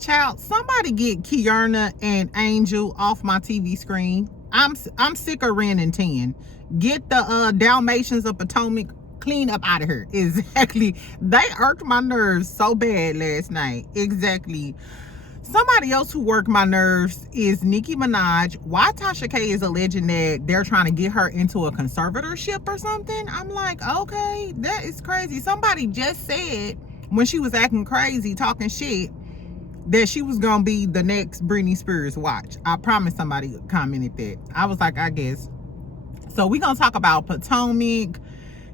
Child, somebody get Keirna and Angel off my TV screen. I'm sick of Ren and 10. Get the Dalmatians of Potomac clean up out of here. Exactly. They irked my nerves so bad last night. Exactly. Somebody else who worked my nerves is Nicki Minaj. Why Tasha K is alleging that they're trying to get her into a conservatorship or something. I'm like, okay, that is crazy. Somebody just said when she was acting crazy, talking shit, that she was gonna be the next Britney Spears. Watch. I promise somebody commented that. I was like, I guess. So we're gonna talk about Potomac.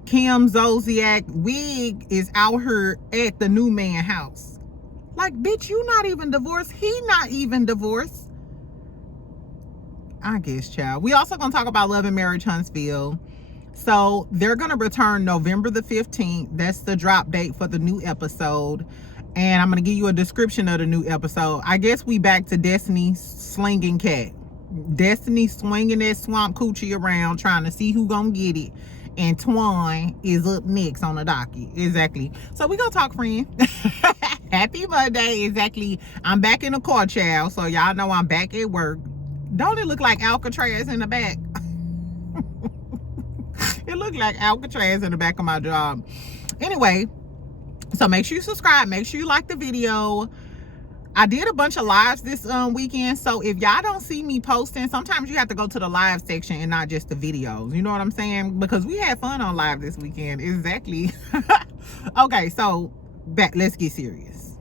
Kim Zolciak wig is out here at the new man house. Like, bitch, you not even divorced. He not even divorced. I guess, child. We also gonna talk about Love and Marriage Huntsville. So they're gonna return November the 15th. That's the drop date for the new episode. And I'm going to give you a description of the new episode. I guess we back to Destiny slinging cat. Destiny swinging that swamp coochie around, trying to see who gonna get it. And Twan is up next on the docket. Exactly. So we gonna talk, friend. Happy Monday. Exactly. I'm back in the car, child. So y'all know I'm back at work. Don't it look like Alcatraz in the back? It looked like Alcatraz in the back of my job. Anyway. So make sure you subscribe. Make sure you like the video. I did a bunch of lives this weekend. So if y'all don't see me posting, sometimes you have to go to the live section and not just the videos. You know what I'm saying? Because we had fun on live this weekend. Exactly. Okay, so let's get serious.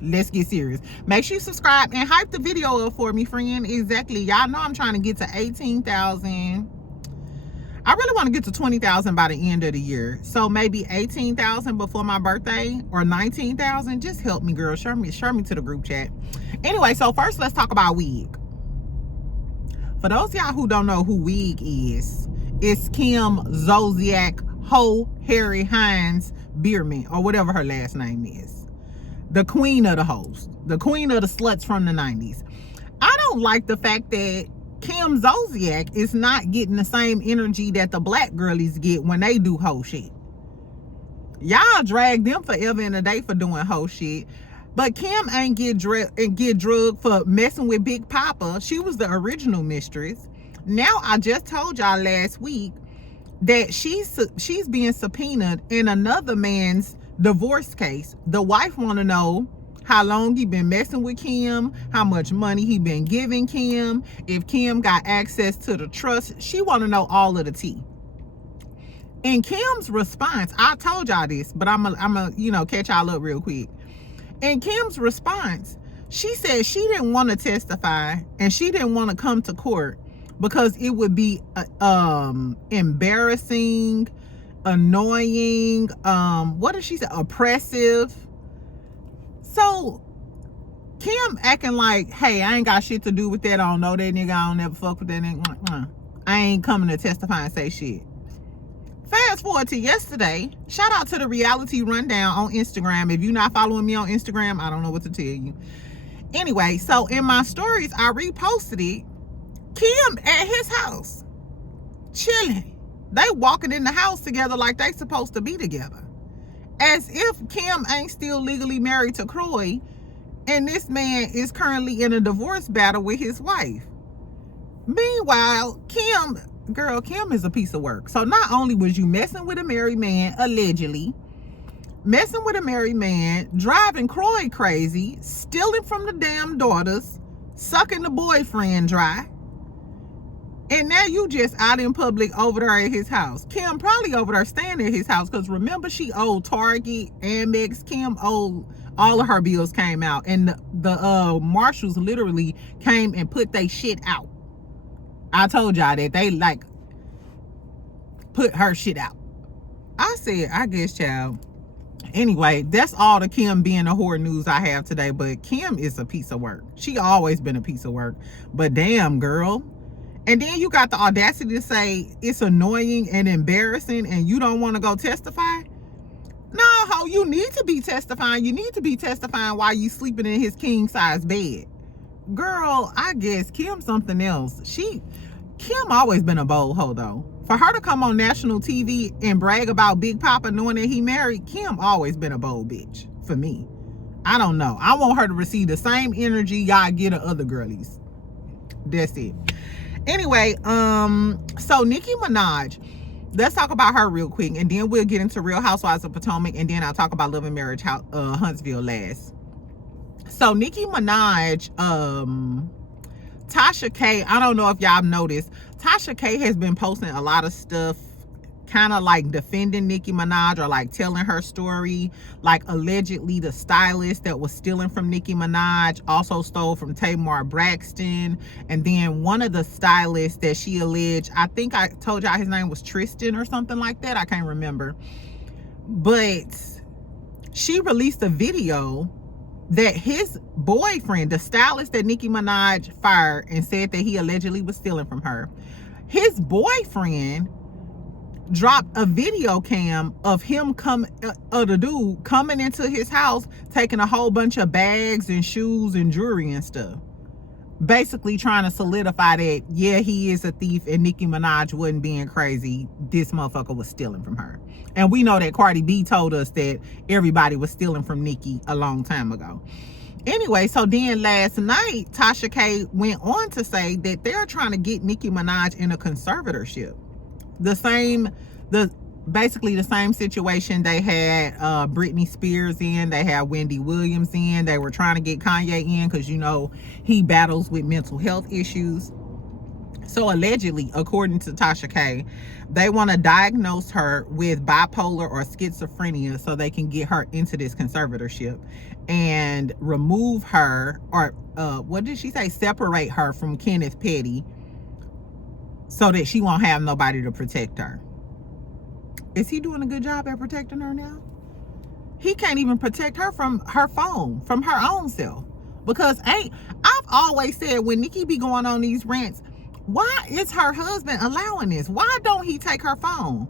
Let's get serious. Make sure you subscribe and hype the video up for me, friend. Exactly. Y'all know I'm trying to get to 18,000. I really want to get to 20,000 by the end of the year. So maybe 18,000 before my birthday or 19,000. Just help me, girl. Share me to the group chat. Anyway, so first let's talk about wig. For those of y'all who don't know who wig is, it's Kim Zolciak Ho Harry Hines Bierman, or whatever her last name is. The queen of the hoes. The queen of the sluts from the 90s. I don't like the fact that Kim Zolciak is not getting the same energy that the black girlies get when they do hoe shit. Y'all drag them forever and a day for doing hoe shit. But Kim ain't get drugged for messing with Big Papa. She was the original mistress. Now I just told y'all last week that she's being subpoenaed in another man's divorce case. The wife want to know how long he been messing with Kim, how much money he been giving Kim, if Kim got access to the trust. She want to know all of the tea. In Kim's response, I told y'all this, but I'm a catch y'all up real quick. In Kim's response, she said she didn't want to testify and she didn't want to come to court because it would be embarrassing, annoying, what did she say? Oppressive. So Kim acting like, hey, I ain't got shit to do with that. I don't know that nigga. I don't never fuck with that nigga. I ain't coming to testify and say shit. Fast forward to yesterday. Shout out to the Reality Rundown on Instagram. If you're not following me on Instagram, I don't know what to tell you. Anyway, so in my stories, I reposted it. Kim at his house, chilling. They walking in the house together like they supposed to be together. As if Kim ain't still legally married to Croy, and this man is currently in a divorce battle with his wife. Meanwhile, Kim is a piece of work. So not only was you messing with a married man, allegedly, messing with a married man, driving Croy crazy, stealing from the damn daughters, sucking the boyfriend dry, and now you just out in public over there at his house. Kim probably over there staying at his house because remember she owed Target, Amex. Kim owed, all of her bills came out, and the marshals literally came and put they shit out. I told y'all that they like put her shit out. I said, I guess, child. Anyway, that's all the Kim being a whore news I have today. But Kim is a piece of work. She always been a piece of work. But damn, girl. And then you got the audacity to say it's annoying and embarrassing and you don't want to go testify? No, ho, you need to be testifying. You need to be testifying while you sleeping in his king-size bed. Girl, I guess Kim's something else. Kim always been a bold hoe, though. For her to come on national TV and brag about Big Papa knowing that he married, Kim always been a bold bitch for me. I don't know. I want her to receive the same energy y'all get of other girlies. That's it. Anyway, so Nicki Minaj, let's talk about her real quick, and then we'll get into Real Housewives of Potomac, and then I'll talk about Love and Marriage Huntsville last. So Nicki Minaj, Tasha K, I don't know if y'all noticed, Tasha K has been posting a lot of stuff kind of like defending Nicki Minaj, or like telling her story. Like allegedly the stylist that was stealing from Nicki Minaj also stole from Tamar Braxton. And then one of the stylists that she alleged, I think I told y'all his name was Tristan or something like that, I can't remember, but she released a video that his boyfriend, the stylist that Nicki Minaj fired and said that he allegedly was stealing from her, his boyfriend dropped a video cam of him the dude coming into his house, taking a whole bunch of bags and shoes and jewelry and stuff, basically trying to solidify that, yeah, he is a thief and Nicki Minaj wasn't being crazy. This motherfucker was stealing from her. And we know that Cardi B told us that everybody was stealing from Nicki a long time ago. Anyway, so then last night, Tasha K went on to say that they're trying to get Nicki Minaj in a conservatorship. Basically the same situation they had Britney Spears in, they had Wendy Williams in. They were trying to get Kanye in because, you know, he battles with mental health issues. So allegedly, according to Tasha K, they want to diagnose her with bipolar or schizophrenia so they can get her into this conservatorship and remove her, or what did she say, separate her from Kenneth Petty, so that she won't have nobody to protect her. Is he doing a good job at protecting her now? He can't even protect her from her phone, from her own self. Because I've always said, when Nicki be going on these rants, why is her husband allowing this? Why don't he take her phone?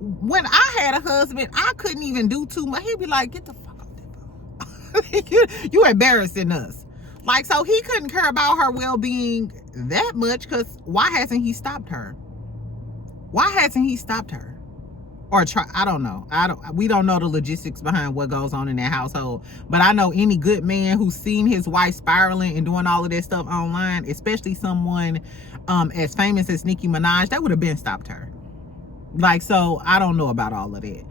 When I had a husband, I couldn't even do too much. He'd be like, get the fuck off that phone. you embarrassing us. Like, so he couldn't care about her well-being that much, because why hasn't he stopped her? Why hasn't he stopped her? Or try, I don't know. We don't know the logistics behind what goes on in that household. But I know any good man who's seen his wife spiraling and doing all of that stuff online, especially someone as famous as Nicki Minaj, that would have been stopped her. Like, so I don't know about all of that.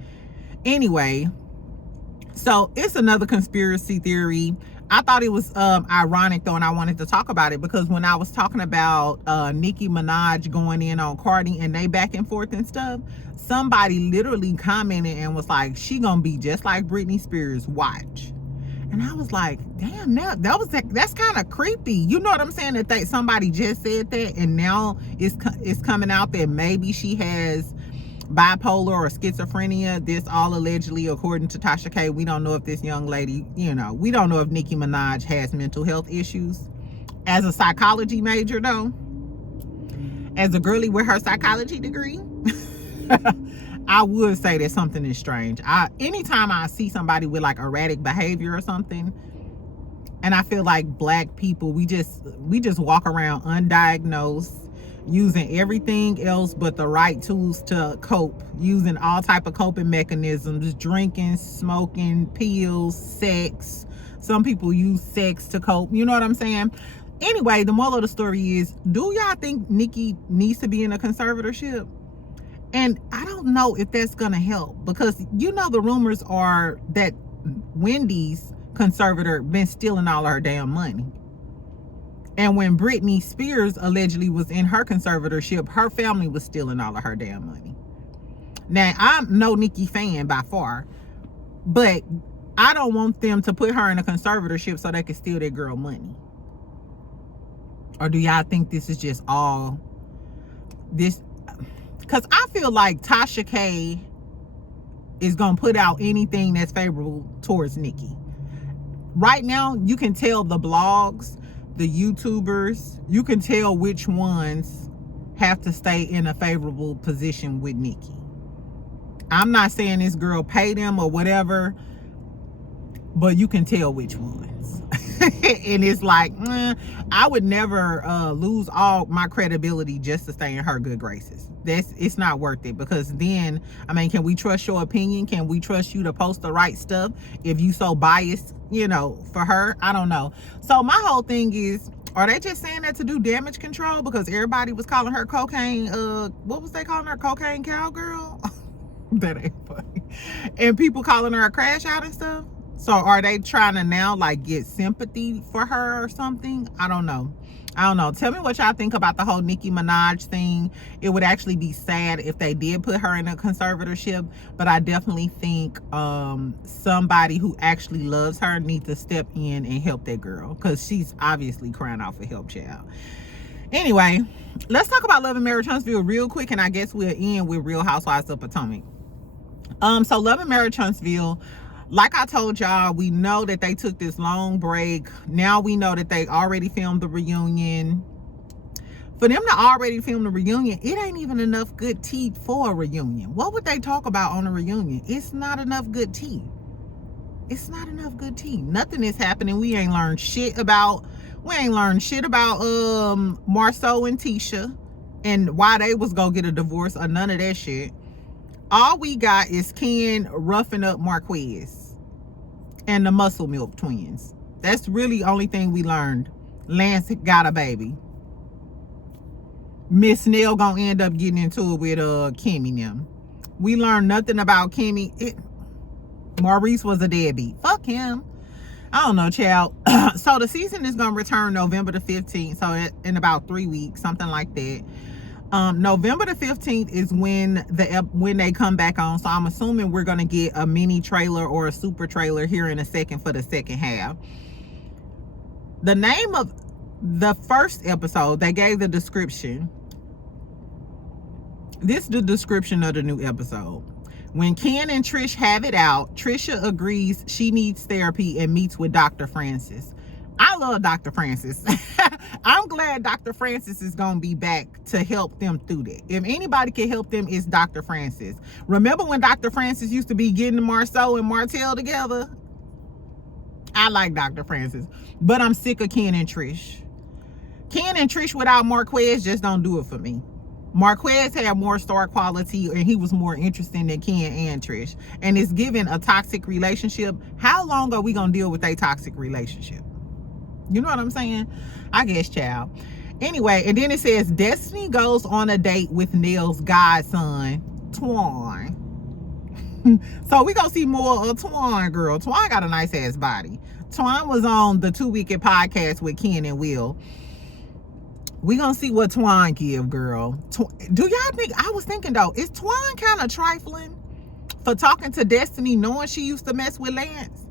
Anyway, so it's another conspiracy theory. I thought it was ironic though, and I wanted to talk about it because when I was talking about Nicki Minaj going in on Cardi and they back and forth and stuff, somebody literally commented and was like, she gonna be just like Britney Spears, watch. And I was like, damn, that's kind of creepy. You know what I'm saying? That somebody just said that, and now it's coming out that maybe she has bipolar or schizophrenia. This all allegedly, according to Tasha K. We don't know if this young lady, you know, we don't know if Nicki Minaj has mental health issues. As a psychology major though, as a girly with her psychology degree, I would say that something is strange. Anytime I see somebody with like erratic behavior or something, and I feel like black people, we just walk around undiagnosed, using everything else but the right tools to cope, using all type of coping mechanisms, drinking, smoking, pills, sex. Some people use sex to cope, you know what I'm saying? Anyway, the moral of the story is, do y'all think Nicki needs to be in a conservatorship? And I don't know if that's gonna help, because you know the rumors are that Wendy's conservator been stealing all of her damn money. And when Britney Spears allegedly was in her conservatorship, her family was stealing all of her damn money. Now, I'm no Nicki fan by far, but I don't want them to put her in a conservatorship so they can steal that girl money. Or do y'all think this is just all this? Because I feel like Tasha K is going to put out anything that's favorable towards Nicki. Right now, you can tell the blogs, the YouTubers, you can tell which ones have to stay in a favorable position with Nicki. I'm not saying this girl paid them or whatever, but you can tell which ones. And it's like, I would never lose all my credibility just to stay in her good graces. It's not worth it, because then, I mean, can we trust your opinion? Can we trust you to post the right stuff if you so biased, you know, for her? I don't know. So my whole thing is, are they just saying that to do damage control? Because everybody was calling her cocaine, what was they calling her? Cocaine cowgirl? That ain't funny. And people calling her a crash out and stuff. So are they trying to now like get sympathy for her or something? I don't know. Tell me what y'all think about the whole Nicki Minaj thing. It would actually be sad if they did put her in a conservatorship, but I definitely think somebody who actually loves her needs to step in and help that girl, because she's obviously crying out for help, child. Anyway, let's talk about Love and Marriage Huntsville real quick, and I guess we'll end with Real Housewives of Potomac. So Love and Marriage Huntsville, like I told y'all, we know that they took this long break. Now we know that they already filmed the reunion. For them to already film the reunion, it ain't even enough good tea for a reunion. What would they talk about on a reunion? It's not enough good tea. It's not enough good tea. Nothing is happening. We ain't learned shit about Marceau and Tisha and why they was gonna get a divorce or none of that shit. All we got is Ken roughing up Marquez and the Muscle Milk twins. That's really the only thing we learned. Lance got a baby. Miss Nell gonna end up getting into it with Kimmy now. We learned nothing about Kimmy. Maurice was a deadbeat. Fuck him. I don't know, child. So the season is gonna return November the 15th. So in about 3 weeks, something like that. November the 15th is when they come back on. So I'm assuming we're gonna get a mini trailer or a super trailer here in a second for the second half. The name of the first episode, they gave the description. This is the description of the new episode. When Ken and Trish have it out, Trisha agrees she needs therapy and meets with Dr. Francis. I love Dr. Francis. I'm glad Dr. Francis is going to be back to help them through that. If anybody can help them, it's Dr. Francis. Remember when Dr. Francis used to be getting Marceau and Martell together? I like Dr. Francis. But I'm sick of Ken and Trish. Ken and Trish without Marquez just don't do it for me. Marquez had more star quality and he was more interesting than Ken and Trish. And it's given a toxic relationship. How long are we going to deal with a toxic relationship? You know what I'm saying? I guess, child. Anyway, and then it says Destiny goes on a date with Nell's godson, Twan. So we gonna see more of Twan, girl. Twan got a nice ass body. Twan was on the 2 Wicked podcast with Ken and Will. We gonna see what Twan give, girl. Do y'all think, I was thinking though, is Twan kind of trifling for talking to Destiny knowing she used to mess with Lance?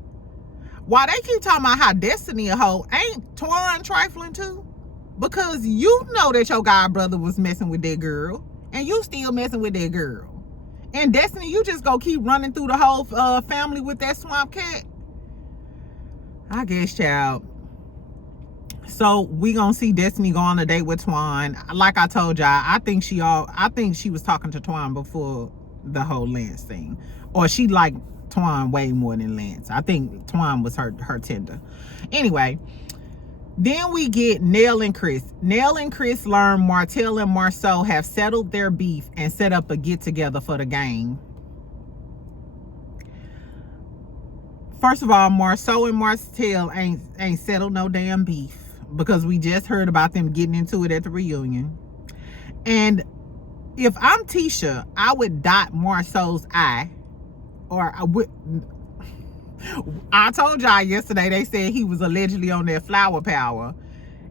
Why they keep talking about how Destiny a hoe, ain't Twan trifling too? Because you know that your god brother was messing with that girl and you still messing with that girl. And Destiny, you just go keep running through the whole family with that swamp cat? I guess, child. So we gonna see Destiny go on a date with Twan. Like I told y'all, I think she was talking to Twan before the whole Lance thing. Or she liked Twan way more than Lance. I think Twan was her tender. Anyway, then we get Nell and Chris. Nell and Chris learn Martell and Marceau have settled their beef and set up a get-together for the gang. First of all, Marceau and Martell ain't settled no damn beef, because we just heard about them getting into it at the reunion. And if I'm Tisha, I would dot Marceau's eye. Or I told y'all yesterday, they said he was allegedly on that flower power.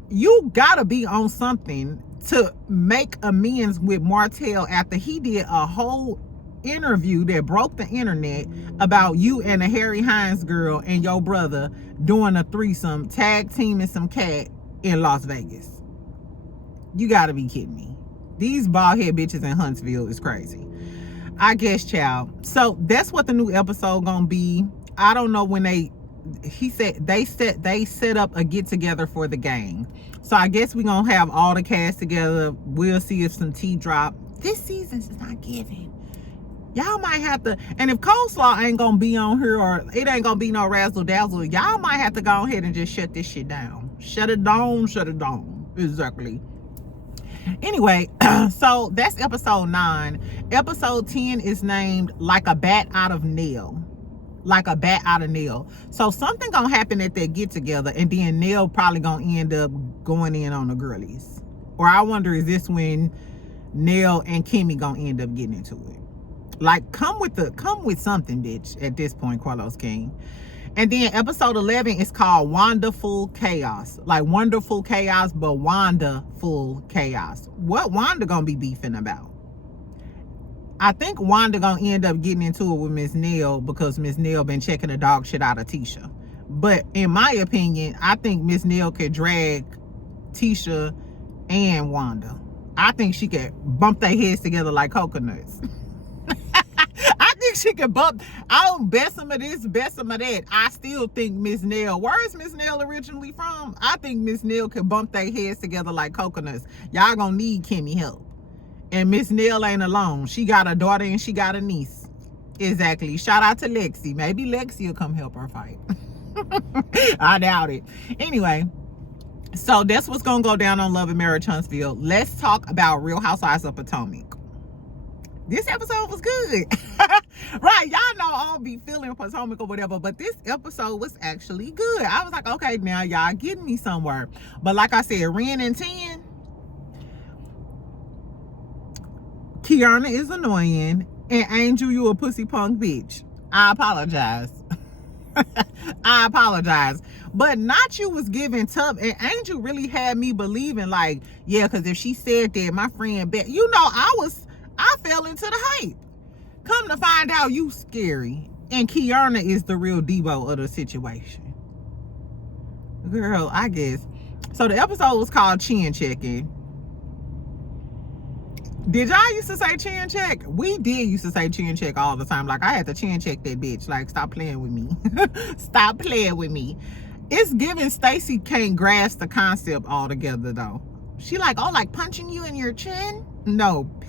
You gotta be on something to make amends with Martell after he did a whole interview that broke the internet about you and a Harry Hines girl and your brother doing a threesome, tag teaming some cat in Las Vegas. You gotta be kidding me. These bald head bitches in Huntsville is crazy. I guess, child. So that's what the new episode gonna be. I don't know when they set up a get together for the gang. So I guess we're gonna have all the cast together. We'll see if some tea drop. This season is not giving. Y'all might have to, and if coleslaw ain't gonna be on here, or it ain't gonna be no razzle dazzle, y'all might have to go ahead and just shut this shit down. Shut it down, shut it down. Exactly. Anyway, so that's episode 9. Episode 10 is named Like a Bat Out of Nail. Like a bat out of Nail. So something gonna happen at that get together, and then Nail probably gonna end up going in on the girlies. Or I wonder, is this when Nail and Kimmy gonna end up getting into it? Like, come with something, bitch, at this point, Carlos King. And then episode 11 is called Wonderful Chaos. Like Wonderful Chaos, but Wonderful Chaos. What Wanda gonna be beefing about? I think Wanda gonna end up getting into it with Miss Nail, because Miss Nail been checking the dog shit out of Tisha. But in my opinion, I think Miss Nail could drag Tisha and Wanda. I think she could bump their heads together like coconuts. I think she could bump. I don't best some of this, best some of that. I still think Miss Nail. Where's Miss Nail originally from? I think Miss Nail could bump their heads together like coconuts. Y'all gonna need Kimmy help. And Miss Nail ain't alone. She got a daughter and she got a niece. Exactly. Shout out to Lexi. Maybe Lexi will come help her fight. I doubt it. Anyway, so that's what's gonna go down on Love and Marriage Huntsville. Let's talk about Real Housewives of Potomac. This episode was good. Right, y'all know I don't be feeling Potomac or whatever, but this episode was actually good. I was like, okay, now y'all getting me somewhere. But like I said, Ren and 10, Keirna is annoying, and Angel, you a pussy punk bitch. I apologize. I apologize. But Not You was giving tough, and Angel really had me believing, like, yeah, because if she said that, my friend bet, you know, I fell into the hype. Come to find out, you scary. And Keirna is the real Debo of the situation. Girl, I guess. So the episode was called Chin Checking. Did y'all used to say chin check? We did used to say chin check all the time. Like, I had to chin check that bitch. Like, stop playing with me. Stop playing with me. It's giving Stacey can't grasp the concept altogether, though. She like, oh, like punching you in your chin? No, bitch.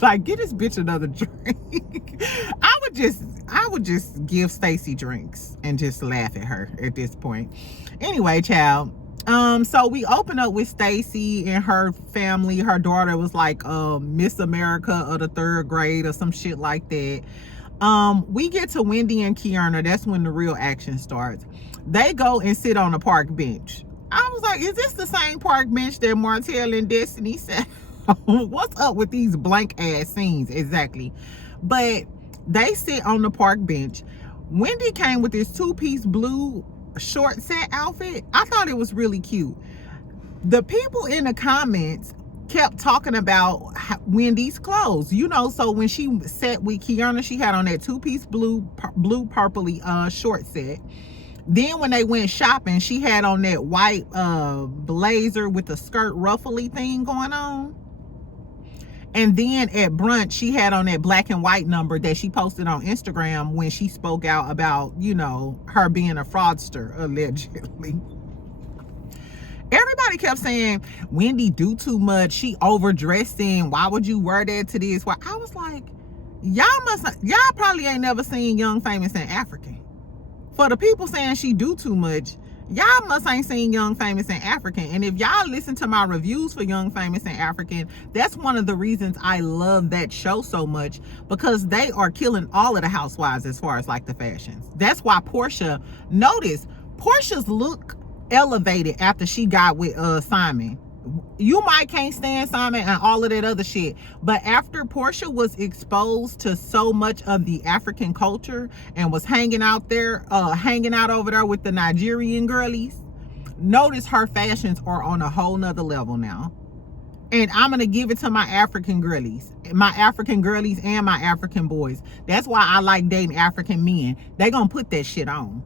Like, get this bitch another drink. I would just give Stacey drinks and just laugh at her at this point. Anyway, child. So we open up with Stacey and her family. Her daughter was like Miss America of the 3rd grade or some shit like that. We get to Wendy and Keirna. That's when the real action starts. They go and sit on a park bench. I was like, is this the same park bench that Martell and Destiny sat on? What's up with these blank ass scenes? Exactly. But they sit on the park bench. Wendy came with this 2-piece blue short set outfit. I thought it was really cute. The people in the comments kept talking about Wendy's clothes, you know. So when she sat with Keirna, she had on that 2-piece blue purpley short set. Then when they went shopping, she had on that white blazer with the skirt ruffly thing going on. And then at brunch, she had on that black and white number that she posted on Instagram when she spoke out about, you know, her being a fraudster, allegedly. Everybody kept saying, Wendy do too much. She overdressing. Why would you wear that to this? Well, I was like, y'all probably ain't never seen Young, Famous, and African. For the people saying she do too much, y'all must ain't seen Young, Famous, and African. And if y'all listen to my reviews for Young, Famous, and African, that's one of the reasons I love that show so much, because they are killing all of the housewives as far as like the fashions. That's why Portia, notice Portia's look elevated after she got with Simon. You might can't stand Simon and all of that other shit, but after Portia was exposed to so much of the African culture and was hanging out over there with the Nigerian girlies, notice her fashions are on a whole nother level now. And I'm gonna give it to my African girlies and my African boys. That's why I like dating African men. They gonna put that shit on.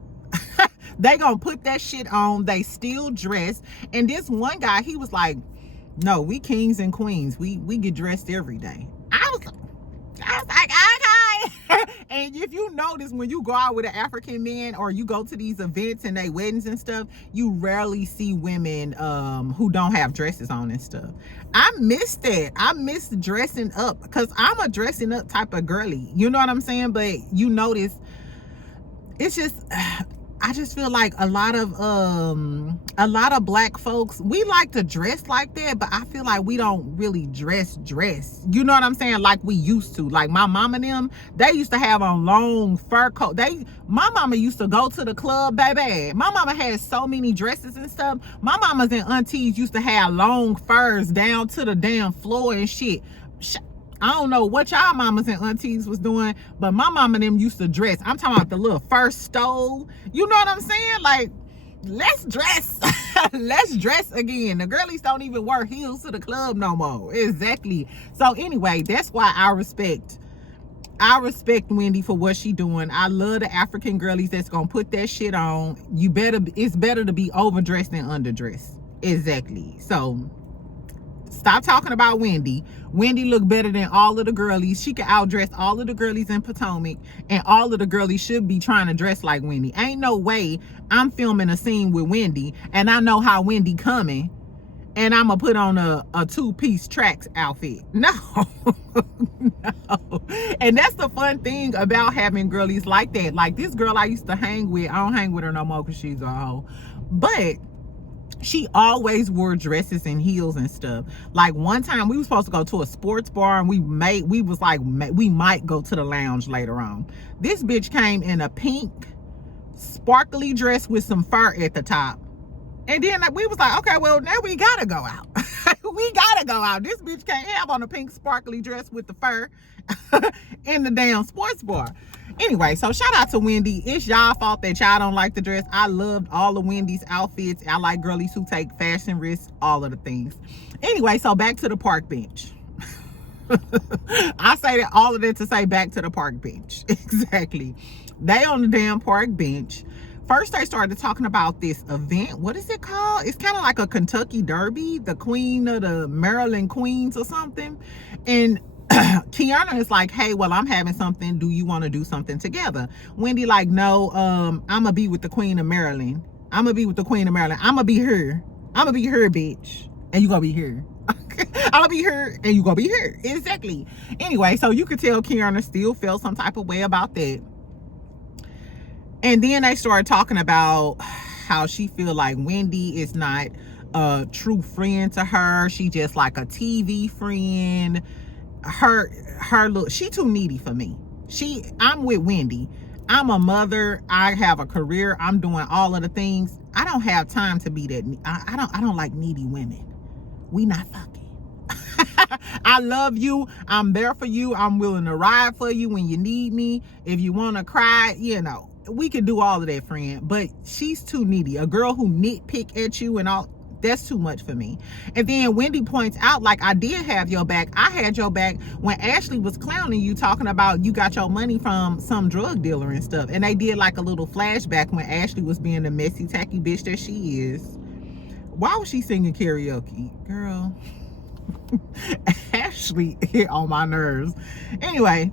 They gonna put that shit on. They still dress. And this one guy, he was like, no, we kings and queens. We get dressed every day. I was like, okay. And if you notice, when you go out with an African man or you go to these events and they weddings and stuff, you rarely see women who don't have dresses on and stuff. I miss that. I miss dressing up because I'm a dressing up type of girly. You know what I'm saying? But you notice, it's just, I just feel like a lot of black folks, we like to dress like that, but I feel like we don't really dress. You know what I'm saying? Like we used to. Like my mama and them, they used to have on long fur coat. My mama used to go to the club, baby. My mama had so many dresses and stuff. My mamas and aunties used to have long furs down to the damn floor and shit. I don't know what y'all mamas and aunties was doing, but my mama and them used to dress. I'm talking about the little first stole. You know what I'm saying? Like, let's dress. Let's dress again. The girlies don't even wear heels to the club no more. Exactly. So anyway, that's why I respect Wendy for what she doing. I love the African girlies that's gonna put that shit on. It's better to be overdressed than underdressed. Exactly. So stop talking about Wendy. Wendy look better than all of the girlies. She can outdress all of the girlies in Potomac, and all of the girlies should be trying to dress like Wendy. Ain't no way I'm filming a scene with Wendy and I know how Wendy coming and I'm gonna put on a two-piece tracks outfit. No. No. And that's the fun thing about having girlies like that. Like this girl I used to hang with, I don't hang with her no more because she's a hoe. But she always wore dresses and heels and stuff. Like one time we were supposed to go to a sports bar and we was like, we might go to the lounge later on. This bitch came in a pink sparkly dress with some fur at the top. And then we was like, okay, well now we gotta go out. We gotta go out. This bitch can't have on a pink sparkly dress with the fur in the damn sports bar. Anyway, so shout out to Wendy. It's y'all fault that y'all don't like the dress. I loved all of Wendy's outfits. I like girlies who take fashion risks, all of the things. Anyway, so back to the park bench. I say that all of that to say back to the park bench. Exactly. They on the damn park bench. First, they started talking about this event. What is it called? It's kind of like a Kentucky Derby, the Queen of the Maryland Queens or something. And Keirna is like, hey, well, I'm having something. Do you want to do something together? Wendy like, no, I'm going to be with the Queen of Maryland. I'm going to be with the Queen of Maryland. I'm going to be her. I'm going to be her, bitch. And you going to be her. I'm going to be her and you going to be her. Exactly. Anyway, so you could tell Keirna still felt some type of way about that. And then they started talking about how she feel like Wendy is not a true friend to her. She just like a TV friend. Her look, she too needy for me. I'm with Wendy. I'm a mother. I have a career. I'm doing all of the things. I don't have time to be that. I don't like needy women. We not fucking. I love you. I'm there for you. I'm willing to ride for you when you need me. If you want to cry, you know, we can do all of that, friend. But she's too needy. A girl who nitpick at you and all, that's too much for me. And then Wendy points out, like, I did have your back. I had your back when Ashley was clowning you, talking about you got your money from some drug dealer and stuff. And they did like a little flashback when Ashley was being the messy, tacky bitch that she is. Why was she singing karaoke? Girl. Ashley hit on my nerves. Anyway,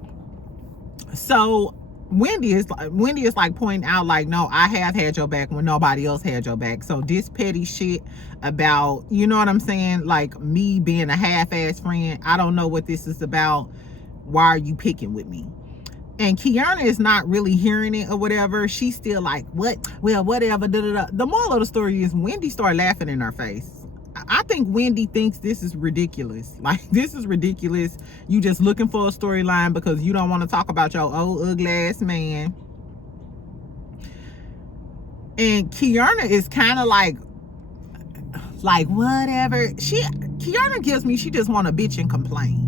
so Wendy is like pointing out, like, no, I have had your back when nobody else had your back. So this petty shit about, you know what I'm saying, like me being a half-ass friend, I don't know what this is about. Why are you picking with me? And Keirna is not really hearing it or whatever. She's still like, what? Well, whatever. Da, da, da. The moral of the story is Wendy started laughing in her face. I think Wendy thinks this is ridiculous. Like, this is ridiculous. You just looking for a storyline because you don't want to talk about your old ugly ass man. And Keirna is kind of like whatever. Keirna gives me, she just want to bitch and complain.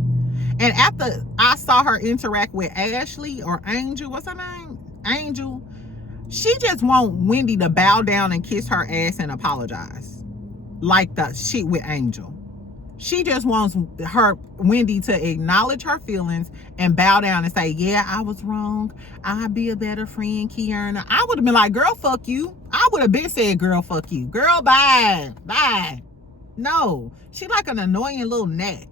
And after I saw her interact with Ashley or Angel, what's her name? Angel. She just want Wendy to bow down and kiss her ass and apologize. Like the shit with Angel. She just wants Wendy to acknowledge her feelings and bow down and say, yeah, I was wrong. I'll be a better friend, Keirna. I would have been like, girl, fuck you. I would have been said, girl, fuck you. Girl, bye. Bye. No. She like an annoying little gnat.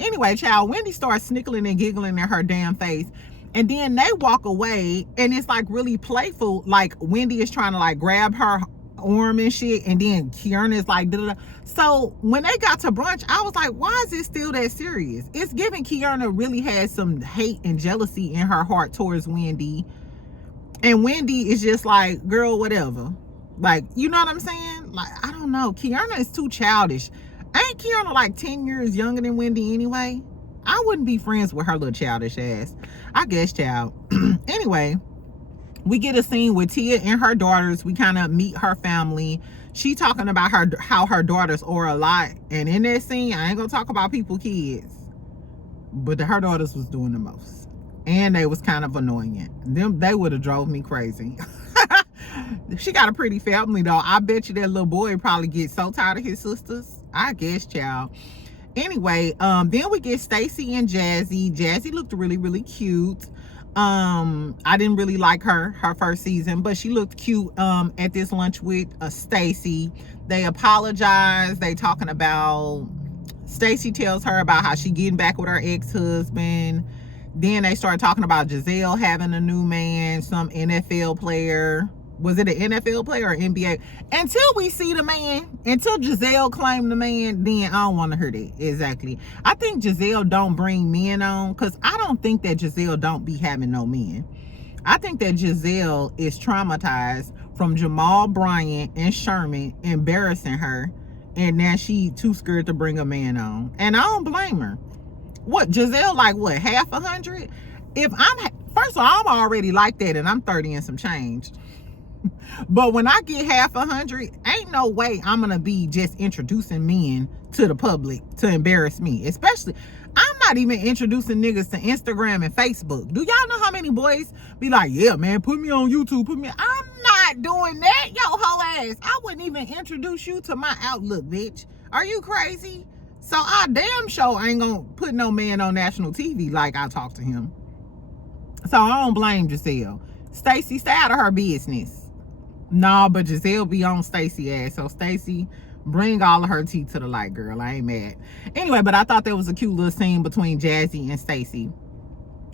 Anyway, child, Wendy starts snickling and giggling in her damn face. And then they walk away, and it's like really playful. Like Wendy is trying to like grab her arm and shit, and then Keirna is like, da-da-da. So when they got to brunch, I was like, why is it still that serious? It's giving Keirna really has some hate and jealousy in her heart towards Wendy. And Wendy is just like, girl, whatever. Like, you know what I'm saying? Like, I don't know. Keirna is too childish. Ain't Keirna like 10 years younger than Wendy anyway? I wouldn't be friends with her little childish ass. I guess, child. Anyway, we get a scene with Tia and her daughters. We kind of meet her family. She talking about how her daughters are a lot. And in that scene, I ain't gonna talk about people kids, but her daughters was doing the most. And they was kind of annoying. They would have drove me crazy. She got a pretty family though. I bet you that little boy probably gets so tired of his sisters. I guess, child. Anyway, then we get Stacy and Jazzy. Jazzy looked really, really cute. I didn't really like her first season, but she looked cute at this lunch with Stacy. They apologize. They talking about, Stacy tells her about how she getting back with her ex-husband. Then they started talking about Giselle having a new man, some NFL player. Was it an NFL player or NBA? Until we see the man, until Giselle claimed the man, then I don't want to hear that. Exactly. I think Giselle don't bring men on, because I don't think that Giselle don't be having no men. I think that Giselle is traumatized from Jamal Bryant and Sherman embarrassing her, and now she too scared to bring a man on. And I don't blame her. What, Giselle like what, half 100? If I'm, first of all, I'm already like that, and I'm 30 and some change. But when I get half 100, ain't no way I'm gonna be just introducing men to the public to embarrass me. Especially, I'm not even introducing niggas to Instagram and Facebook. Do y'all know how many boys be like, yeah, man, put me on YouTube, put me. I'm not doing that, yo, hoe ass. I wouldn't even introduce you to my Outlook, bitch. Are you crazy? So I damn sure ain't gonna put no man on national TV like I talk to him. So I don't blame Giselle. Stacy, stay out of her business. No, but Giselle be on Stacy ass. So Stacy, bring all of her tea to the light, girl. I ain't mad. Anyway, but I thought that was a cute little scene between Jazzy and Stacy.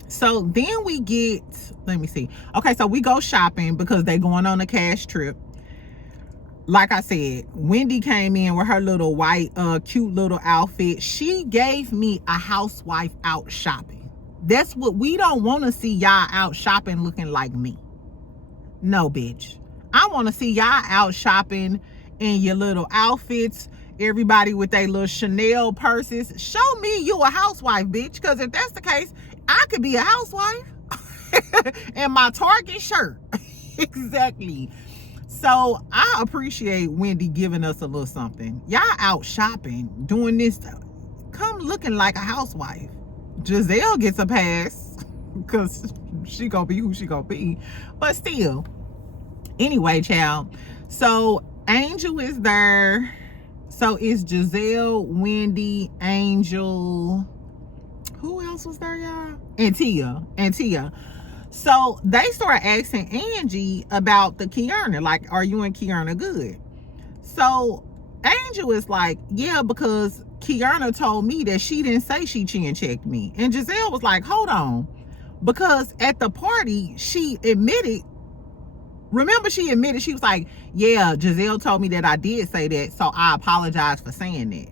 So then we get, let me see. Okay, so we go shopping because they going on a cash trip. Like I said, Wendy came in with her little white, cute little outfit. She gave me a housewife out shopping. That's what we don't want to see, y'all out shopping looking like me. No, bitch. I want to see y'all out shopping in your little outfits. Everybody with their little Chanel purses. Show me you a housewife, bitch. Because if that's the case, I could be a housewife. In my Target shirt. Exactly. So I appreciate Wendy giving us a little something. Y'all out shopping, doing this. Come looking like a housewife. Giselle gets a pass because she gonna be who she gonna be. But still. Anyway, child. So Angel is there. So it's Giselle, Wendy, Angel. Who else was there, y'all? And Tia. So they start asking Angie about the Keirna. Like, are you and Keirna good? So Angel is like, yeah, because Keirna told me that she didn't say she chin checked me. And Giselle was like, hold on. Because at the party, she admitted, remember she admitted, she was like, yeah, Giselle told me that I did say that, so I apologize for saying that.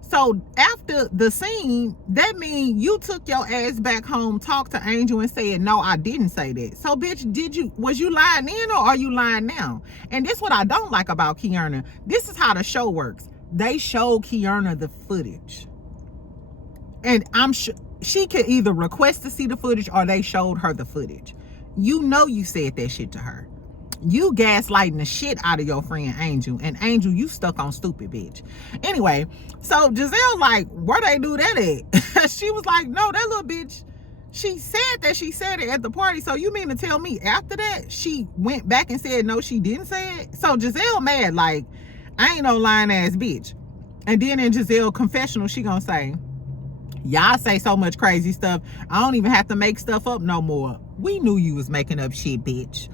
So after the scene, that means you took your ass back home, talked to Angel and said, no, I didn't say that. So bitch, was you lying then or are you lying now? And this is what I don't like about Keirna. This is how the show works. They showed Keirna the footage. And I'm sure she could either request to see the footage or they showed her the footage. You know you said that shit to her. You gaslighting the shit out of your friend Angel. And Angel, you stuck on stupid, bitch. Anyway, so Giselle like, where they do that at? She was like, no, that little bitch, she said that she said it at the party. So you mean to tell me after that, she went back and said, no, she didn't say it? So Giselle mad, like, I ain't no lying ass bitch. And then in Giselle confessional, she gonna say, y'all say so much crazy stuff. I don't even have to make stuff up no more. We knew you was making up shit, bitch.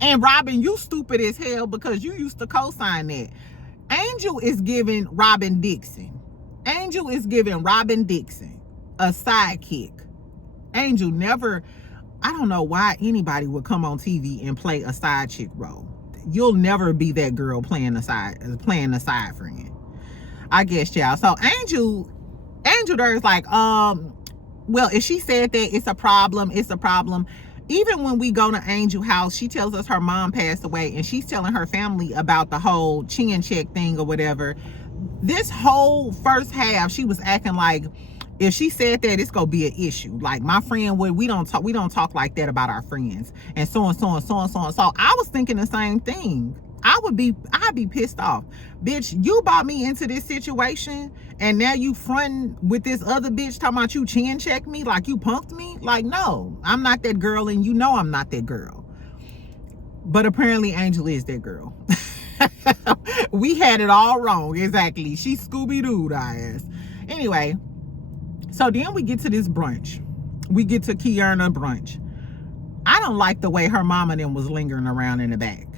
And Robin, you stupid as hell because you used to co-sign that. Angel is giving Robin Dixon a sidekick. Angel never, I don't know why anybody would come on TV and play a side chick role. You'll never be that girl playing a side friend. I guess, y'all. So Angel there is like, well, if she said that, it's a problem. Even when we go to Angel house, she tells us her mom passed away, and she's telling her family about the whole chin check thing or whatever. This whole first half, she was acting like if she said that, it's gonna be an issue. Like, my friend would, we don't talk like that about our friends, and so and so and so and so and so. I was thinking the same thing. I'd be pissed off. Bitch, you brought me into this situation, and now you fronting with this other bitch talking about you chin check me like you punked me. Like, no, I'm not that girl, and you know I'm not that girl. But apparently Angel is that girl. We had it all wrong. Exactly. She Scooby-Dooed our ass. Anyway, so then we get to this brunch. We get to Keirna brunch. I don't like the way her mama then was lingering around in the back.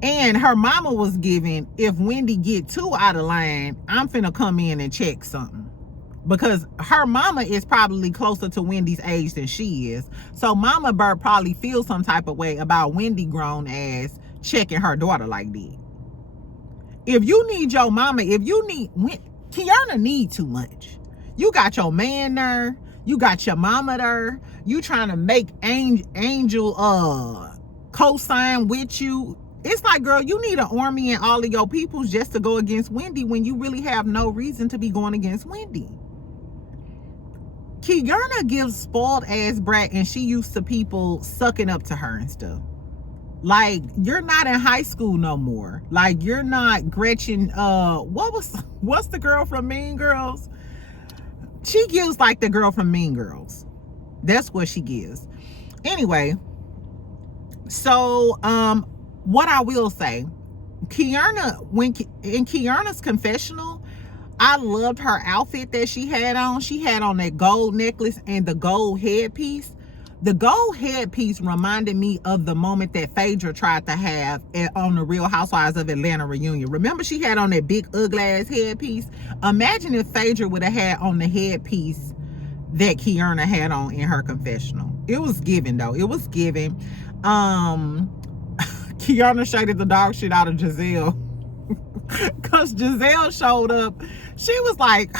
And her mama was giving, if Wendy get too out of line, I'm finna come in and check something. Because her mama is probably closer to Wendy's age than she is. So Mama Bird probably feels some type of way about Wendy grown ass checking her daughter like that. If you need your mama, Keirna need too much. You got your man there. You got your mama there. You trying to make Angel co-sign with you. It's like, girl, you need an army and all of your peoples just to go against Wendy when you really have no reason to be going against Wendy. Keirna gives spoiled ass brat, and she used to people sucking up to her and stuff. Like, you're not in high school no more. Like, you're not Gretchen. What's the girl from Mean Girls? She gives like the girl from Mean Girls. That's what she gives. Anyway, so what I will say, Keirna, in Keirna's confessional, I loved her outfit that she had on. She had on that gold necklace and the gold headpiece. The gold headpiece reminded me of the moment that Phaedra tried to have on the Real Housewives of Atlanta reunion. Remember, she had on that big ugly ass headpiece? Imagine if Phaedra would have had on the headpiece that Keirna had on in her confessional. It was giving, though. It was giving. Keirna shaded the dog shit out of Giselle. Because Giselle showed up. She was like,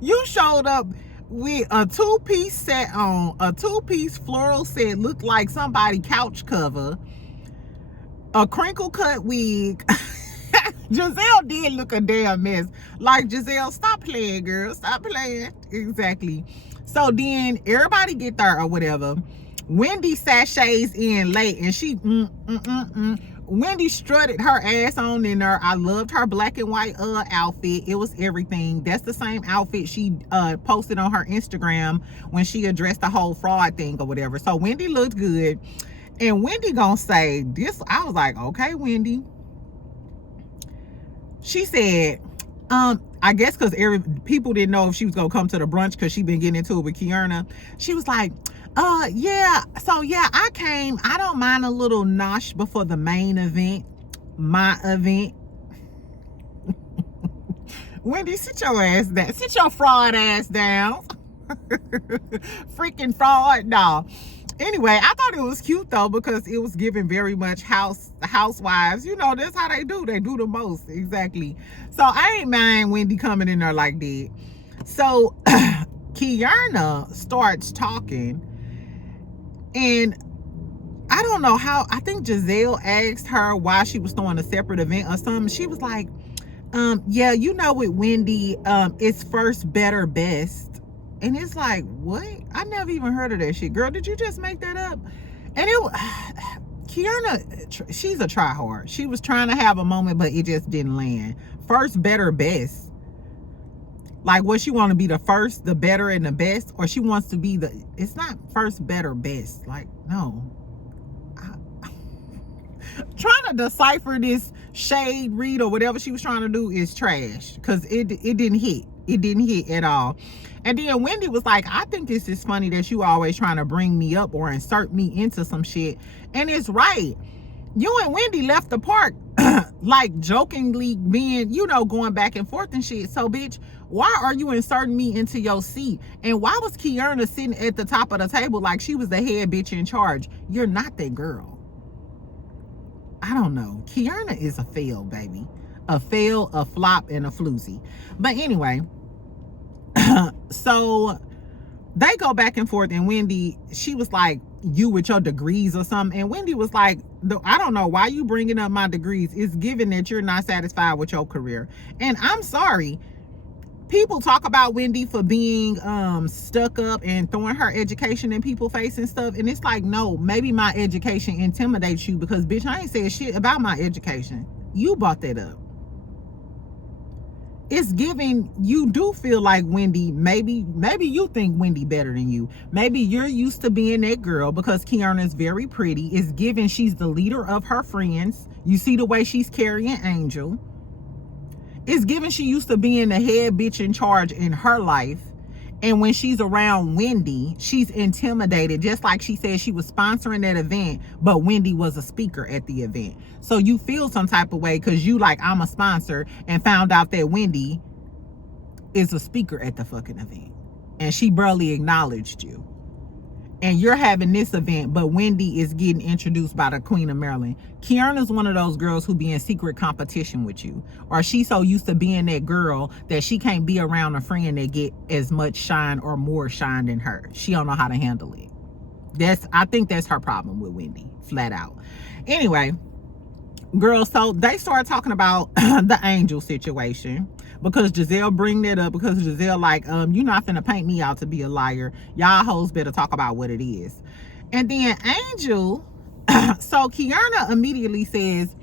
you showed up with a two-piece set on, a two-piece floral set, looked like somebody couch cover, a crinkle cut wig. Giselle did look a damn mess. Like, Giselle, stop playing, girl. Stop playing. Exactly. So then everybody get there or whatever. Wendy sachets in late, and she Wendy strutted her ass on in there. I loved her black and white outfit. It was everything. That's the same outfit she posted on her Instagram when she addressed the whole fraud thing or whatever. So Wendy looked good. And Wendy gonna say this. I was like, okay, Wendy. She said, I guess because people didn't know if she was gonna come to the brunch because she been getting into it with Keirna. She was like, yeah, so yeah, I came. I don't mind a little nosh before the main event, my event. Wendy, sit your ass down. Sit your fraud ass down. Freaking fraud. No. Anyway, I thought it was cute though, because it was giving very much housewives. You know, that's how they do. They do the most. Exactly. So I ain't mind Wendy coming in there like that. So Keirna starts talking. And I don't know how, I think Giselle asked her why she was throwing a separate event or something. She was like, yeah, you know, with Wendy, it's first, better, best. And it's like, what? I never even heard of that shit. Girl, did you just make that up? And Keirna, she's a tryhard. She was trying to have a moment, but it just didn't land. First, better, best. Like, what, she want to be the first, the better, and the best? Or she wants to be it's not first, better, best. Like, no. Trying to decipher this shade read or whatever she was trying to do is trash. Because it didn't hit. It didn't hit at all. And then Wendy was like, I think this is funny that you always trying to bring me up or insert me into some shit. And it's right. You and Wendy left the park like jokingly being, going back and forth and shit. So, bitch, why are you inserting me into your seat? And why was Keirna sitting at the top of the table like she was the head bitch in charge? You're not that girl. I don't know. Keirna is a fail, baby. A fail, a flop, and a floozy. But anyway, so they go back and forth, and Wendy, she was like, you with your degrees or something. And Wendy was like, I don't know why you bringing up my degrees. It's given that you're not satisfied with your career. And I'm sorry. People talk about Wendy for being stuck up and throwing her education in people's face and stuff. And it's like, no, maybe my education intimidates you because, bitch, I ain't said shit about my education. You brought that up. It's giving, you do feel like Wendy, maybe you think Wendy better than you. Maybe you're used to being that girl because Keirna is very pretty. It's giving she's the leader of her friends. You see the way she's carrying Angel. It's given she used to being the head bitch in charge in her life. And when she's around Wendy, she's intimidated, just like she said she was sponsoring that event, but Wendy was a speaker at the event. So you feel some type of way because you like, I'm a sponsor, and found out that Wendy is a speaker at the fucking event. And she barely acknowledged you. And you're having this event, but Wendy is getting introduced by the Queen of Maryland. Keirna is one of those girls who be in secret competition with you. Or she's so used to being that girl that she can't be around a friend that get as much shine or more shine than her. She don't know how to handle it. I think that's her problem with Wendy, flat out. Anyway, girls, so they started talking about the Angel situation. Because Giselle bring that up, because Giselle like, you're not finna paint me out to be a liar. Y'all hoes better talk about what it is. And then Angel, so Keirna immediately says,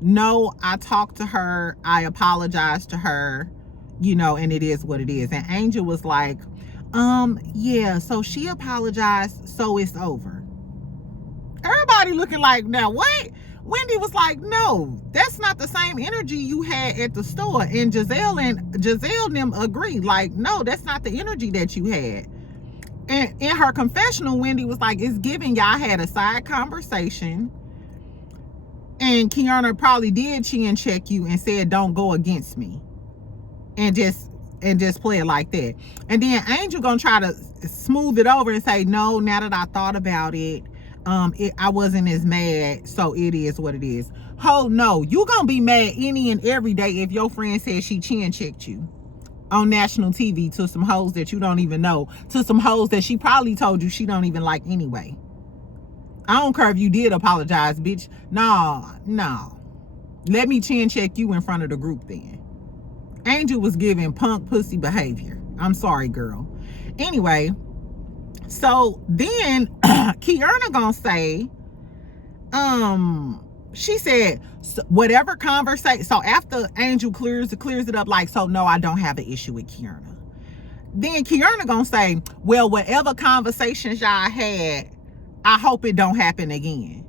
no, I talked to her, I apologized to her, and it is what it is. And Angel was like, yeah, so she apologized, so it's over. Everybody looking like, now what? Wendy was like, no, that's not the same energy you had at the store. And Giselle and them agreed, like, no, that's not the energy that you had. And in her confessional, Wendy was like, it's giving y'all had a side conversation. And Keirna probably did chin check you and said, don't go against me. And just play it like that. And then Angel gonna try to smooth it over and say, no, now that I thought about it, I wasn't as mad, so it is what it is. Ho, no, you gonna be mad any and every day if your friend says she chin checked you on national TV to some hoes that you don't even know, to some hoes that she probably told you she don't even like anyway. I don't care if you did apologize, bitch. No. Let me chin check you in front of the group then. Angel was giving punk pussy behavior. I'm sorry, girl. Anyway, so then Keirna gonna say, she said, whatever conversation. So after Angel clears it up, like, so no, I don't have an issue with Keirna. Then Keirna gonna say, well, whatever conversations y'all had, I hope it don't happen again.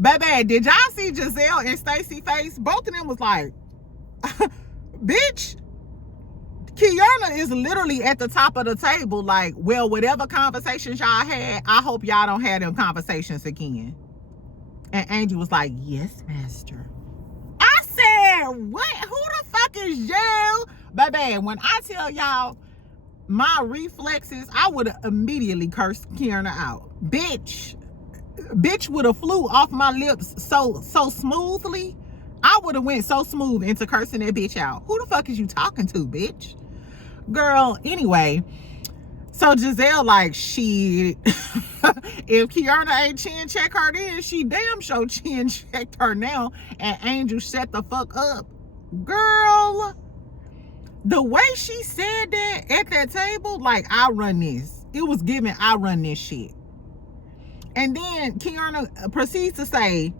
Baby, did y'all see Giselle and Stacey face? Both of them was like, bitch, Keirna is literally at the top of the table like, well, whatever conversations y'all had, I hope y'all don't have them conversations again. And Angel was like, yes, master. I said, what? Who the fuck is you? Baby, when I tell y'all my reflexes, I would have immediately cursed Keirna out. Bitch would have flew off my lips so smoothly. I would have went so smooth into cursing that bitch out. Who the fuck is you talking to, bitch? Girl, anyway, so Giselle like, shit, if Keirna ain't chin check her then, she damn sure chin checked her now. And Angel shut the fuck up. Girl, the way she said that at that table, like, I run this. It was given, I run this shit. And then Keirna proceeds to say,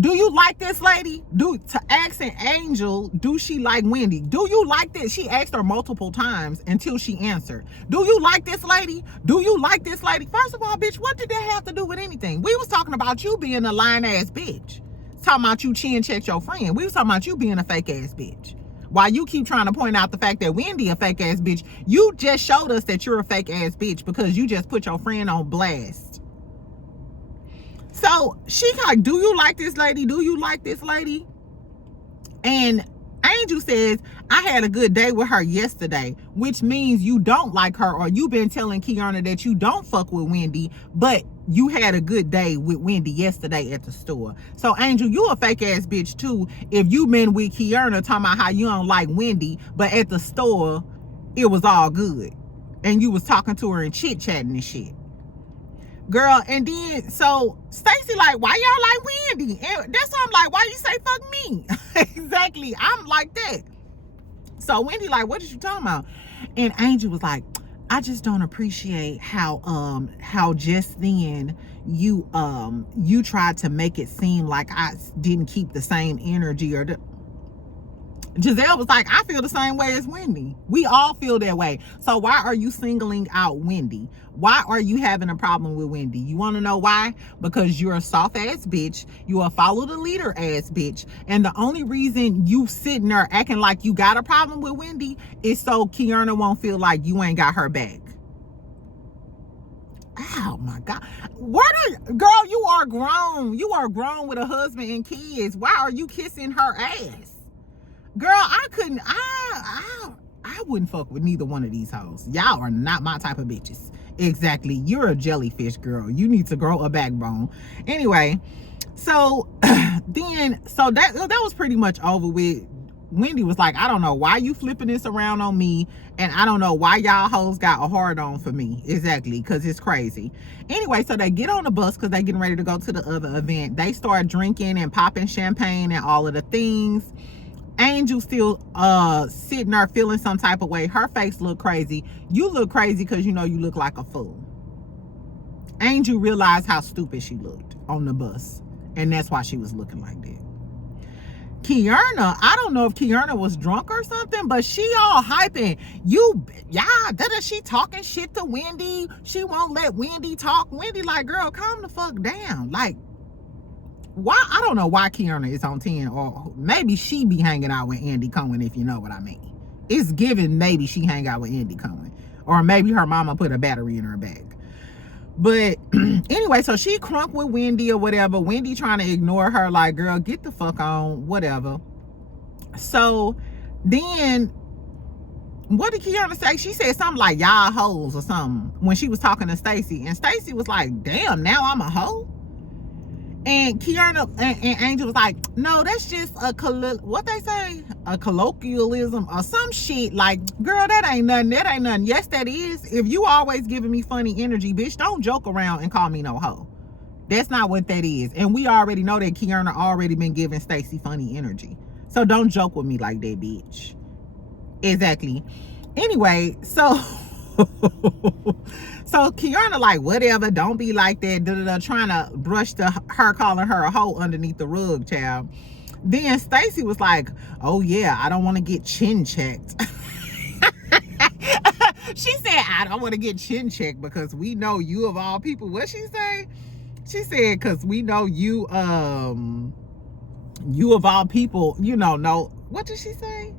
do you like this lady? To ask an Angel, do she like Wendy? Do you like this? She asked her multiple times until she answered. Do you like this lady? Do you like this lady? First of all, bitch, what did that have to do with anything? We was talking about you being a lying ass bitch. Talking about you chin checked your friend. We was talking about you being a fake ass bitch. While you keep trying to point out the fact that Wendy a fake ass bitch, you just showed us that you're a fake ass bitch because you just put your friend on blast. So she like, do you like this lady? Do you like this lady? And Angel says, I had a good day with her yesterday, which means you don't like her, or you've been telling Keiarna that you don't fuck with Wendy, but you had a good day with Wendy yesterday at the store. So Angel, you a fake ass bitch too if you been with Keiarna talking about how you don't like Wendy, but at the store it was all good and you was talking to her and chit-chatting and shit. Girl, and then so Stacey like, why y'all like Wendy? And that's why I'm like, why you say fuck me? Exactly, I'm like that. So Wendy like, what is you talking about? And Angel was like, I just don't appreciate how just then you tried to make it seem like I didn't keep the same energy. Or Giselle was like, I feel the same way as Wendy. We all feel that way. So why are you singling out Wendy? Why are you having a problem with Wendy? You want to know why? Because you're a soft ass bitch. You a follow the leader ass bitch. And the only reason you sitting there acting like you got a problem with Wendy is so Keirna won't feel like you ain't got her back. Oh my God. Girl, you are grown. You are grown with a husband and kids. Why are you kissing her ass? Girl, I wouldn't fuck with neither one of these hoes. Y'all are not my type of bitches. Exactly. You're a jellyfish, girl. You need to grow a backbone. Anyway, so that was pretty much over with. Wendy was like, I don't know why you flipping this around on me, and I don't know why y'all hoes got a hard on for me. Exactly, because it's crazy. Anyway, so they get on the bus because they getting ready to go to the other event. They start drinking and popping champagne and all of the things. Angel still sitting there feeling some type of way. Her face look crazy. You look crazy because you know you look like a fool. Angel realized how stupid she looked on the bus, and that's why she was looking like that. Keirna, I don't know if Keirna was drunk or something, but she all hyping. She talking shit to Wendy. She won't let Wendy talk. Wendy like, girl, calm the fuck down. Like, why? I don't know why Keirna is on 10, or maybe she be hanging out with Andy Cohen, if you know what I mean. It's given maybe she hang out with Andy Cohen, or maybe her mama put a battery in her bag. But anyway, so she crunk with Wendy or whatever. Wendy trying to ignore her like, girl, get the fuck on, whatever. So then what did Keirna say? She said something like y'all hoes or something when she was talking to Stacey, and Stacey was like, damn, now I'm a hoe. And Keirna and Angel was like, no, that's just what they say, a colloquialism or some shit. Like, girl, that ain't nothing. That ain't nothing. Yes, that is. If you always giving me funny energy, bitch, don't joke around and call me no hoe. That's not what that is. And we already know that Keirna already been giving Stacey funny energy. So don't joke with me like that, bitch. Exactly. Anyway, so so Keirna like, whatever, don't be like that, trying to brush her calling her a hoe underneath the rug, child. Then Stacey was like, oh yeah, I don't want to get chin checked. She said, I don't want to get chin checked because we know you of all people. What she say? She said, because we know you of all people, no. What did she say?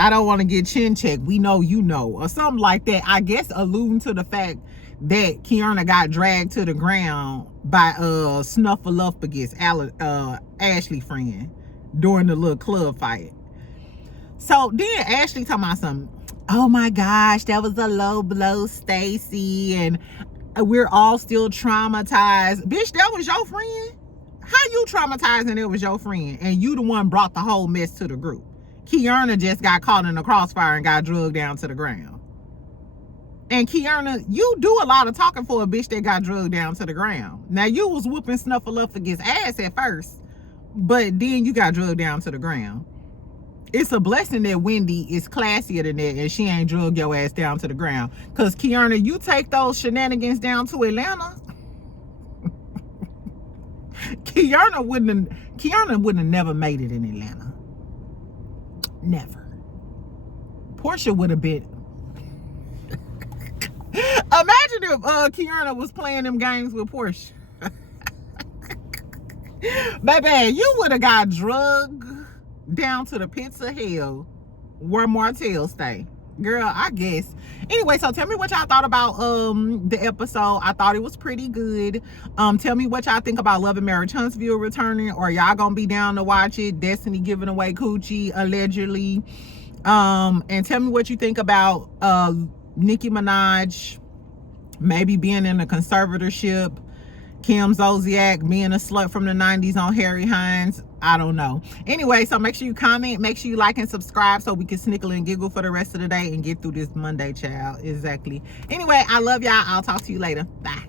I don't want to get chin checked. We know you know, or something like that. I guess alluding to the fact that Keirna got dragged to the ground by Snuffleupagus, Ashley friend, during the little club fight. So then Ashley talking about something. Oh my gosh, that was a low blow, Stacey, and we're all still traumatized. Bitch, that was your friend? How you traumatized and it was your friend, and you the one brought the whole mess to the group? Keirna just got caught in the crossfire and got drugged down to the ground. And Keirna, you do a lot of talking for a bitch that got drugged down to the ground. Now, you was whooping Snuffleupagus ass at first, but then you got drugged down to the ground. It's a blessing that Wendy is classier than that and she ain't drugged your ass down to the ground. Because Keirna, you take those shenanigans down to Atlanta, Keirna wouldn't have never made it in Atlanta. Never. Portia would have been. Imagine if Keirna was playing them games with Portia. Baby, you would have got drugged down to the pits of hell where Martell stay. Girl, I guess. Anyway, so tell me what y'all thought about the episode. I thought it was pretty good. Tell me what y'all think about Love and Marriage Huntsville returning, or y'all gonna be down to watch it. Destiny giving away coochie allegedly. And tell me what you think about Nicki Minaj maybe being in a conservatorship, Kim Zolciak being a slut from the 90s on Harry Hines. I don't know. Anyway, so make sure you comment, make sure you like and subscribe so we can snickle and giggle for the rest of the day and get through this Monday, child. Exactly. Anyway, I love y'all. I'll talk to you later. Bye.